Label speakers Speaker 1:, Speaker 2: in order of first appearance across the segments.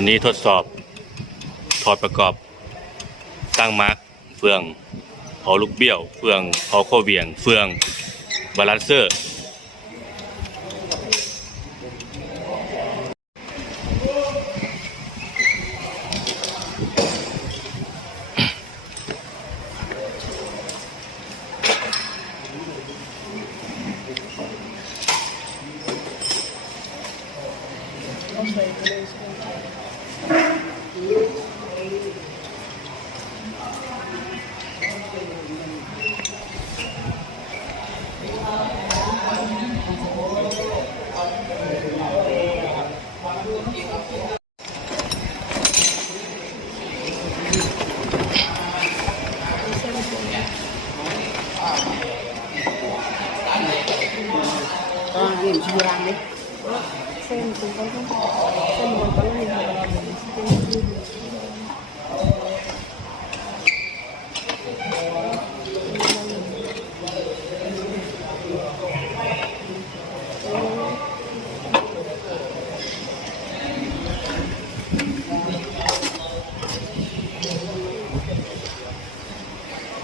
Speaker 1: วันนี้ทดสอบถอดประกอบ ตั้งมาร์กเฟืองเผาลูกเบี้ยว เฟืองเผาข้อเวียง เฟืองบาลานเซอร์
Speaker 2: เห็นชีรังไหม
Speaker 3: เส้นคุณก็ต้องเส้นมันก็ไม่มีเป็นยืด Se ve que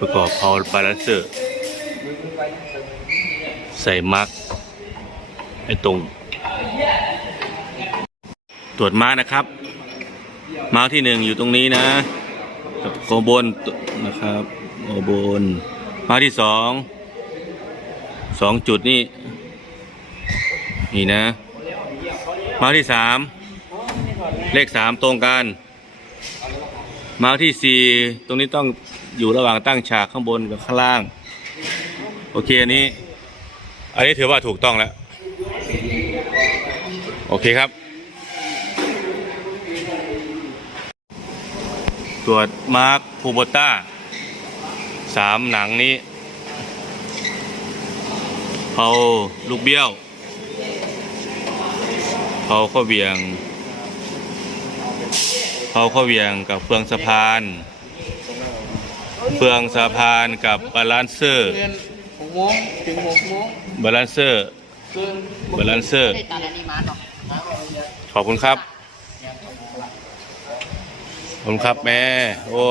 Speaker 1: ประกอบเผาบาลานเซอร์ ใส่มาร์กไอ้ตรง ตรวจมาร์กนะครับ มาร์กที่หนึ่งอยู่ตรงนี้นะขอบนนะครับขอบน มาร์กที่สองสองจุดนี่นี่นะ มาที่สามเลขสามตรงกัน มาที่สี่ตรงนี้ต้องอยู่ระหว่างตั้งฉากข้างบนกับข้างล่าง โอเคอันนี้ อันนี้ถือว่าถูกต้องแล้ว โอเคครับ ตรวจมาร์คคูโบต้าสามหนังนี้เอาลูกเบี้ยว เอาข้อเบี่ยงเอาข้อเบี่ยงกับเฟืองสะพาน เฟืองสะพานกับบาลานเซอร์
Speaker 2: หกโมงถึงหกโมง
Speaker 1: บาลานเซอร์บาลานเซอร์ ขอบคุณครับขอบคุณครับแม่ โอ้